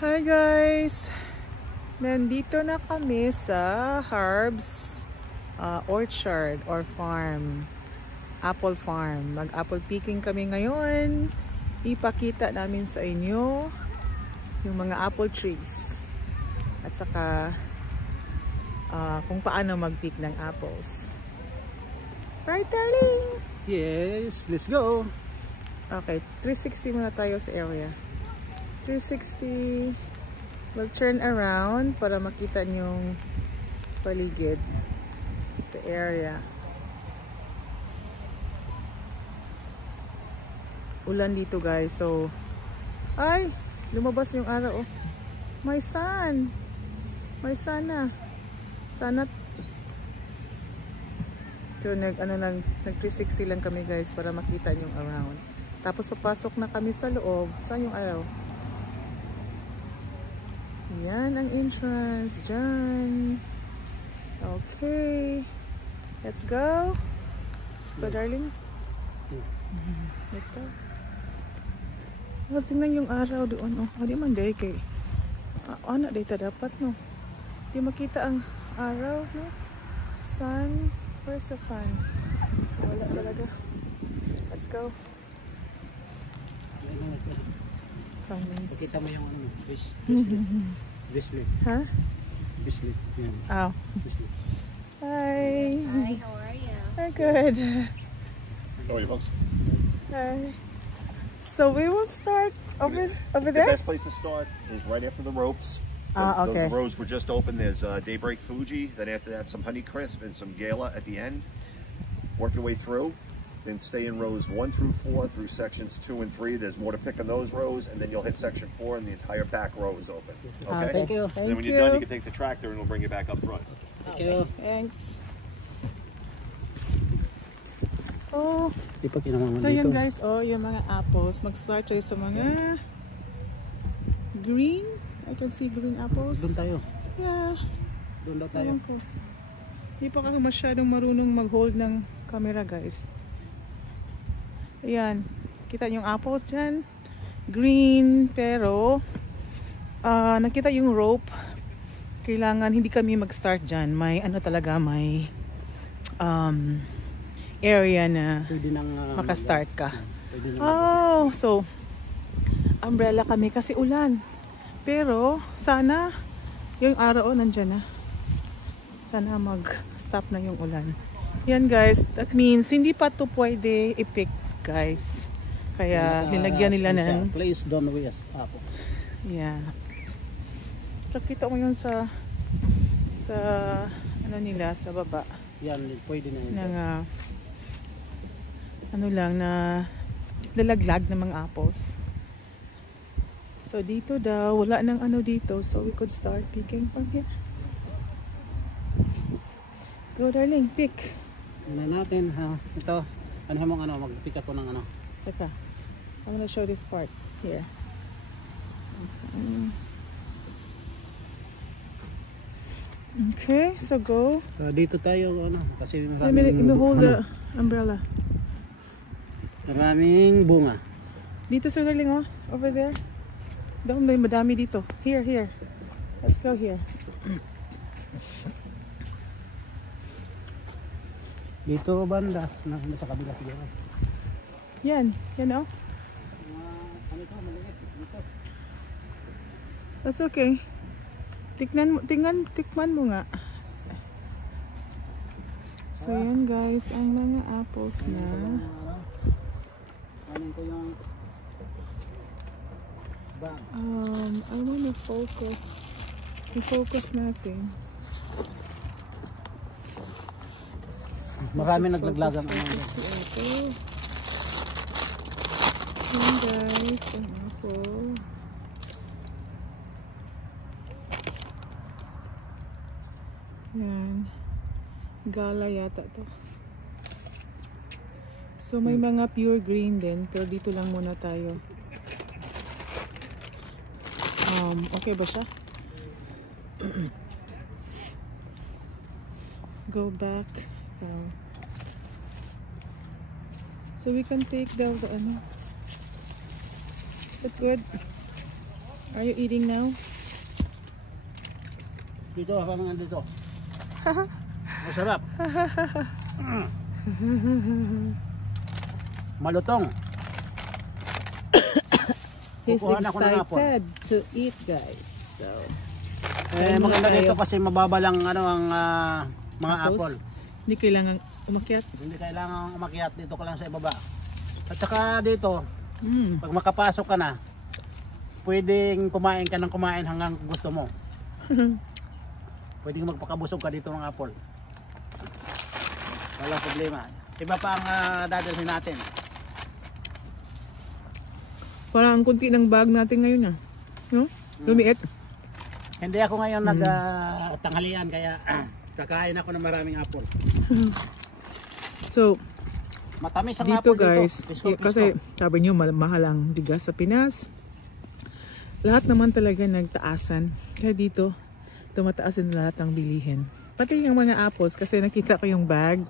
Hi guys! Nandito na kami sa Harbs Orchard or Farm. Apple Farm. Mag-apple picking kami ngayon. Ipakita namin sa inyo yung mga apple trees. At saka kung paano mag-pick ng apples. Right, darling? Yes, let's go! Okay, 360 muna tayo sa area. 360. We'll turn around para makita yung paligid. The area. Ulan dito guys. So, ay! Lumabas yung araw. Oh. My sun! My sun na. Sana. So, nag 360 lang kami guys para makita yung around. Tapos papasok na kami sa loob. Saan yung araw? Yan ang entrance. Diyan. Okay. Let's go. Let's go, darling. Let's go. Tingnan yung araw doon. Oh, di man day kay. Ano data dapat no? Di makita ang araw no? Sun. Where's the sun? Wala talaga. Let's go. Pakita mo yung ano, Bisley. Huh? Bisley. Yan. Oh. Bisley. Hi. Hi, how are you? We're good. How are you folks? Hi. So we will start over The there? best place to start is right after the ropes. Okay. Those rows were just open. There's Daybreak Fuji. Then after that, some Honeycrisp and some Gala at the end. Work your way through. Then stay in rows 1 through 4 through sections 2 and 3. There's more to pick on those rows, and then you'll hit section 4 and the entire back row is open. Okay? Thank you. And then when you're done, you can take the tractor and it'll bring you back up front. Thank you. Thanks. Oh, Di pa kinamang so dito. yun guys, yung mga apples. Mag-start tayo sa mga green. I can see green apples. Doon tayo. Yeah. Doon daw tayo. Ewan ko. Hindi pa ako masyadong marunong mag-hold ng camera guys. Ayan. Kita yung apples dyan. Green. Pero nakita yung rope. Kailangan hindi kami mag-start dyan. May ano talaga, may area na Pwede nang maka-start ka. Pwede nang Oh, so umbrella kami kasi ulan. Pero sana yung araw nandyan na. Sana mag-stop na yung ulan. Yan guys, that means hindi pa to pwede i-pick guys. Kaya linagyan nila ng Please don't waste apples. yeah. So kita mo yun sa ano nila sa baba Yan, pwede na yun. ng ano lang na lalaglag ng mga apples. So dito daw wala nang ano dito, so we could start picking from here. Go darling, pick. Tingnan natin ha. Ito, ano mong ano, mag-pick ako ng ano. Saka, I'm gonna show this part here. Okay, so go. Dito tayo ano, kasi Let me hold the umbrella. Maraming bunga. Dito sa darling oh, over there. Doon may madami dito. Here, here. Let's go here. Dito banda, sa kabila siguro. Yan, yan oh. Ano ito, maliit dito. That's okay. Tikman mo nga. So yan guys, ang mga apples na. Ano ko yung bag. I wanna focus. I-focus natin. Marami Focus, naglaglagang ano. focus, focus. Yan guys, ang apple. Yan. Gala yata to. So may mga pure green din, pero dito lang muna tayo. Okay ba siya? Go back. So we can take the ano. So it good? Are you eating now? Dito, parang dito. Masarap. Malutong. He's Kukuha na ako ng apple. excited to eat, guys. So, Maganda dito kasi mababa lang ang mga apple. Hindi kailangan umakyat. Hindi kailangan umakyat, dito ka lang sa ibaba. At saka dito, Mm. pag makapasok ka na, pwedeng kumain ka ng kumain hanggang gusto mo. Pwedeng magpakabusog ka dito ng apple. Walang problema. Iba pa ang dadalhin natin. Parang ang kunti ng bag natin ngayon ah. No? Lumiit. Hindi ako ngayon nag-tanghalian kaya kakain ako ng maraming apple. So, Matamis ang dito apple guys, dito. kasi sabi nyo mahal ang bigas sa Pinas. Lahat naman talaga nagtaasan. Kaya dito, tumataas din lahat ang bilihin. Pati yung mga apples, kasi nakita ko yung bag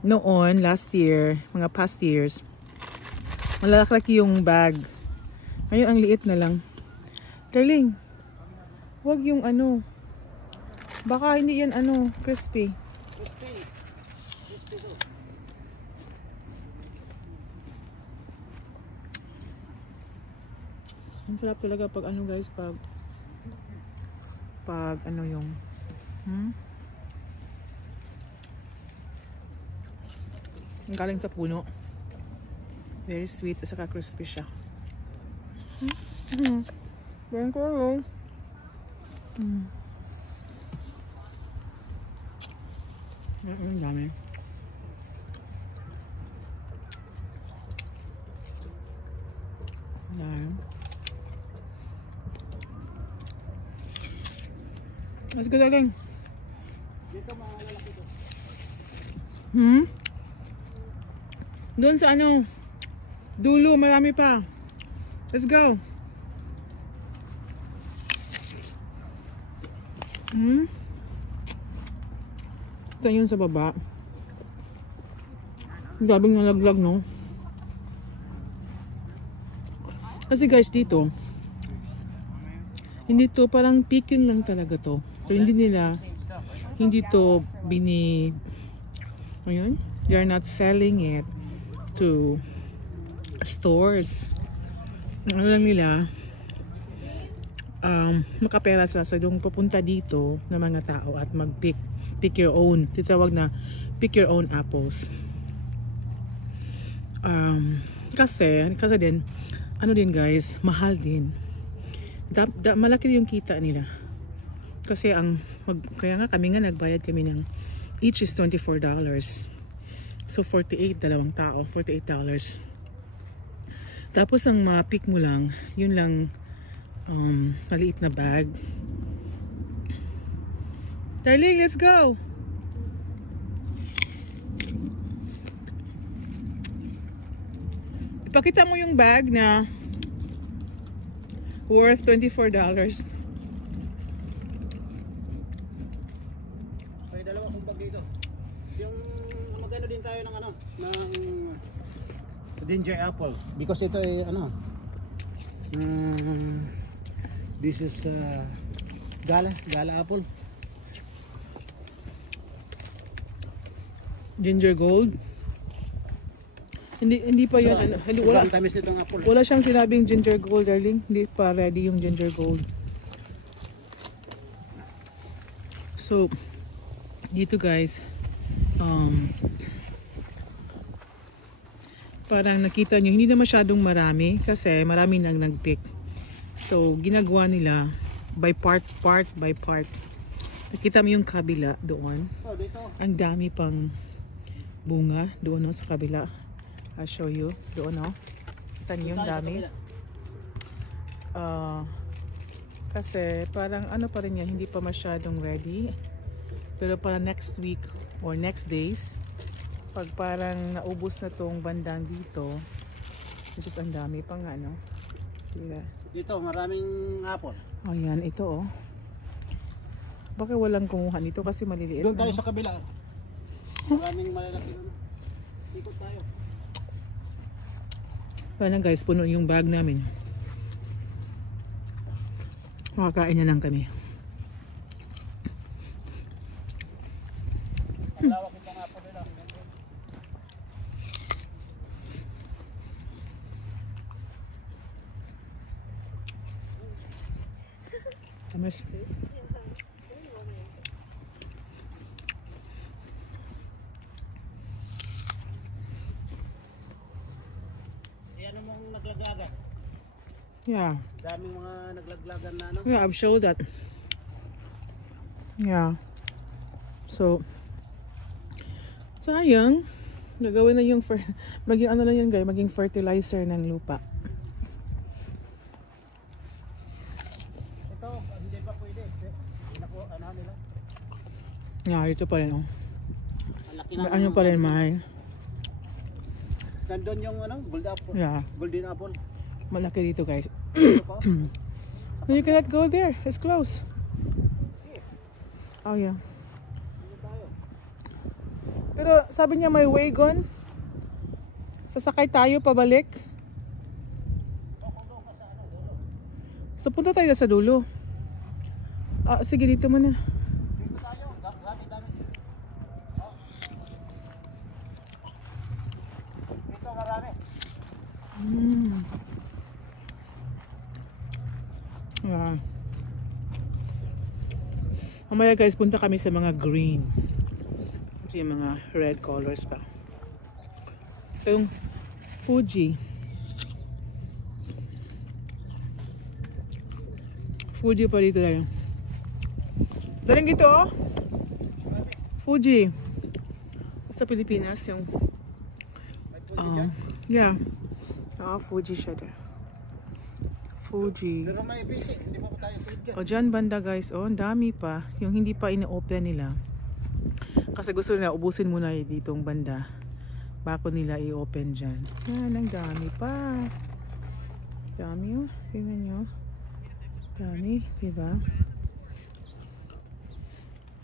noon, last year, mga past years. Malalaki yung bag. Ngayon ang liit na lang. Darling, wag yung ano. Baka hindi yan crispy. Ang sarap talaga pag guys, pag yung ang galing sa puno. Very sweet at saka crispy siya. Very cool. Ang dami. Let's go, darling. Doon sa dulo, marami pa. Let's go. Ito yun sa baba. Dabing nalaglag, no? Kasi guys, dito, hindi to, parang picking lang talaga to. So, hindi to ayun, they are not selling it to stores. Ano lang nila, makapera sila sa yung pupunta dito na mga tao at pick your own. Titawag na pick your own apples. Kasi din, guys, mahal din. Malaki yung kita nila. Kasi kaya nga kami nagbayad kami ng each is $24. So 48 dalawang tao, $48. Tapos ang ma-pick mo lang, yun lang maliit na bag. Darling, let's go. Ipakita mo yung bag na worth $24. May dalawa kong bag dito. Yung magano din tayo ng ng ginger apple because ito ay this is gala apple. Ginger gold. Hindi pa yan wala tamis nitong apple. Wala siyang sinabing ginger gold, darling. Hindi pa ready yung ginger gold. So dito guys, parang nakita nyo, hindi na masyadong marami kasi marami nang nag-pick. So ginagawa nila by part. Nakita mo yung kabila doon. Ang dami pang bunga doon sa kabila. I'll show you. Doon kita nyo yung dami. Kasi parang pa rin yan, hindi pa masyadong ready. Pero para next week or next days, pag parang naubos na tong bandang dito, which is ang dami pang sila. Dito maraming apple. Oh yan, ito Baka walang kumuha nito kasi maliliit. Doon tayo sa kabila. Maraming malalaki doon. Ikot tayo. Parang guys, puno yung bag namin. Makakain na lang kami. Ang lawak itong apple nila. Tamis. Ano mong naglaglagan? Yeah. Daming mga naglaglagan na ano. Yeah, I've showed that. Yeah. So, sayang. Gagawin na yung maging ano lang yan guys, maging fertilizer ng lupa. Ito, hindi pa pwede. Naku, ano nila? Yeah, ito pa rin. Oh. Ang laki May ng ano pa rin, may. Nandun yung ano, golden apple. Yeah. Golden apple. Malaki dito guys. Ito pa. No, you cannot go there. It's close. Oh yeah. Pero sabi niya may wagon. Sasakay tayo pabalik. So punta tayo sa dulo. Ah, sige dito muna. Dito tayo. Dami. Oh. Dito marami. Yeah. Mamaya guys, punta kami sa mga green. Ito yung mga red colors pa. Ito yung Fuji. Fuji pa dito tayo. Daling dito oh. Fuji. Sa Pilipinas yung May pwede dyan. yeah. Fuji siya there. Fuji. Pero may basic, hindi pa tayo pwede dyan. O dyan banda guys, oh, ang dami pa. Yung hindi pa ina-open nila. Kasi gusto nila ubusin muna ditong banda bago nila i-open dyan. Yan, ang dami pa. Dami oh, tingnan nyo. Dami, diba?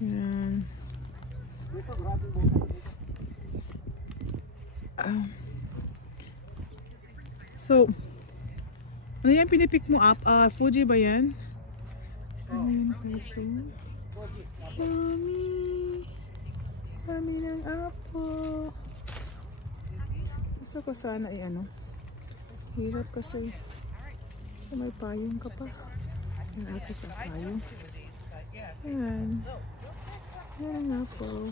Yan. Dito, maraming buko dito. So, ano yan pinipik mo up? Fuji ba yan? Ayan, peso. Yummy! Dami ng apple. Gusto ko sana ano. Hirap kasi. Sa may payong ka pa. Yan ate ka payong. Yan. Yan ang apple.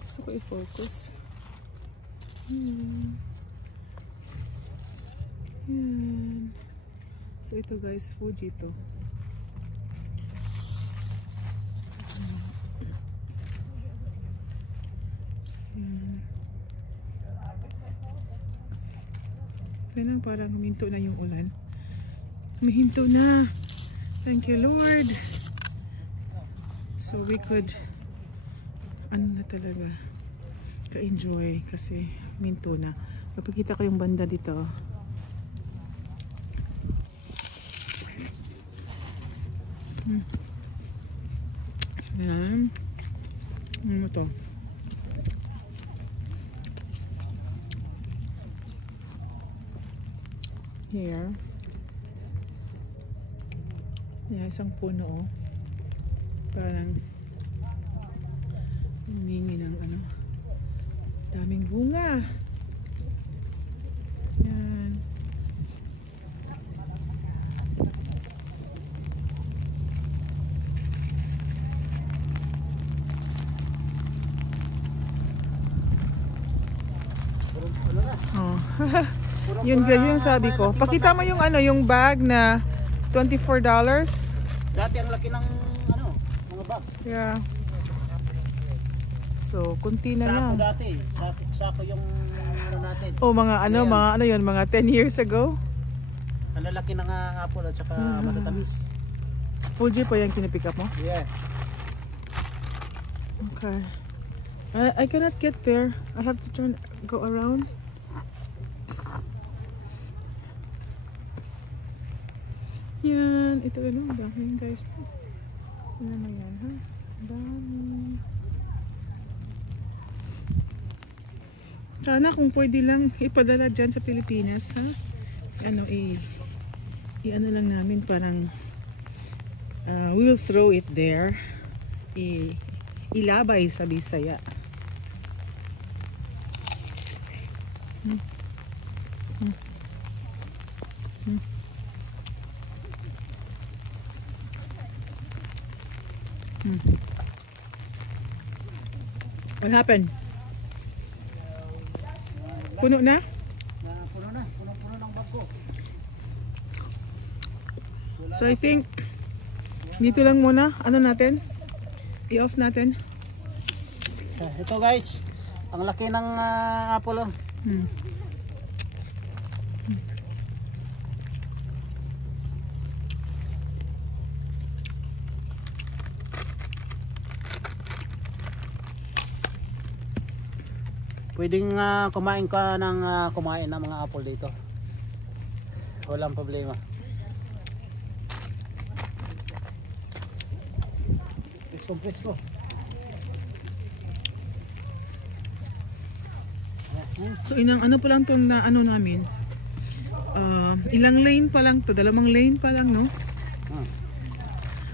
Gusto ko i-focus. Yan. Yan. So ito guys, Fuji to. Yan. Kaya parang huminto na yung ulan. Huminto na. Thank you Lord. So we could ano na talaga ka-enjoy kasi huminto na. Papakita ko yung banda dito. Yan. Ano to? Here. Yan, isang puno oh. Parang humingi ng ano. Daming bunga. Yan. Oh. Yun guys, yung sabi ko. Pakita mo yung ano, yung bag na $24. Dati ang laki ng ano, mga bag. Yeah. So, kunti na Sako lang. dati. Sako yung ano natin. Oh, mga ano, Ayan. mga ano yun, mga 10 years ago. Ang lalaki ng apple at saka matatamis. Fuji pa yung kinipick up mo? Yeah. Okay. I cannot get there. I have to go around. Yan. Ito ano, dami yun guys. Ano naman yan ha? Dami. Sana kung pwede lang ipadala dyan sa Pilipinas ha. Ano ano lang namin parang We will throw it there. Ilabay sa Bisaya. What happened? Puno na? Puno na. Puno ng bag ko. So I think dito lang muna. Ano natin? I-off natin. Ito guys. Ang laki ng apple. Pwedeng kumain ka ng kumain ng mga apple dito. Walang problema. Presko. So inang ano pa lang tong na ano namin. Ilang lane pa lang to, 2 lane pa lang, no?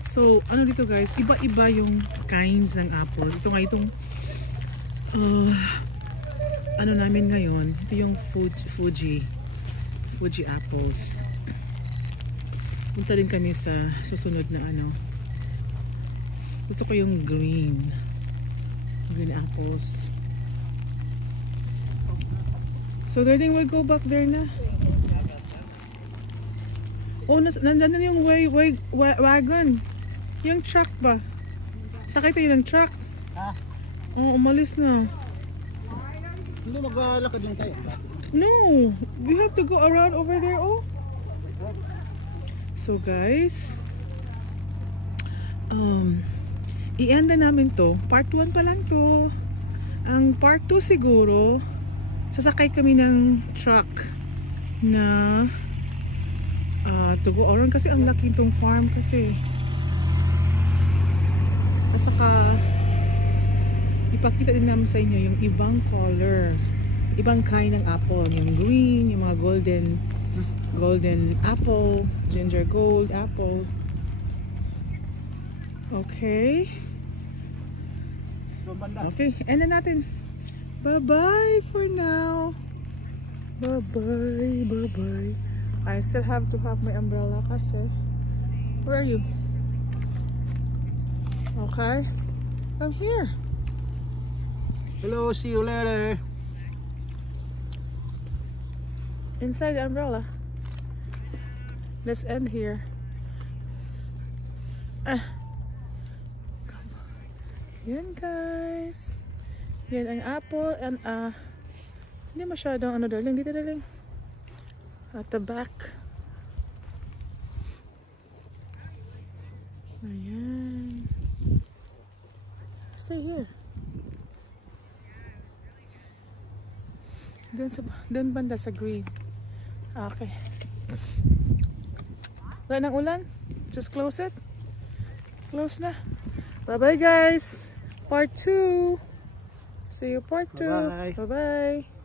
So ano dito guys, iba-iba yung kinds ng apple. Ito nga itong ano namin ngayon, ito yung Fuji apples. Punta din kami sa susunod na ano. Gusto ko yung green apples. So then we'll go back there na. Oh, nandyan na yung wagon. Yung truck ba? Sakay tayo ng truck. Ha? Oh, umalis na. Hindi maglalakad din tayo. No, we have to go around over there. Oh. So guys, i-end na namin to. Part 1 pa lang to. Ang part 2 siguro, sasakay kami ng truck na to go around kasi ang laki itong farm kasi. At saka ipakita din namin sa inyo yung ibang color, ibang kind ng apple, yung green, yung mga golden apple, ginger gold apple. Okay. Okay, end na natin. Bye-bye for now. Bye-bye. I still have to have my umbrella kasi. Where are you? Okay. I'm here. Hello, see you later. Inside the umbrella. Let's end here. Yan guys. Yan ang apple and hindi masyadong ano darling. Dito darling. At the back. Ayan. Stay here. Doon banda sa green. Okay. Wala nang ulan. Just close it. Close na. Bye-bye guys. Part 2. See you part 2. Bye-bye. Bye-bye.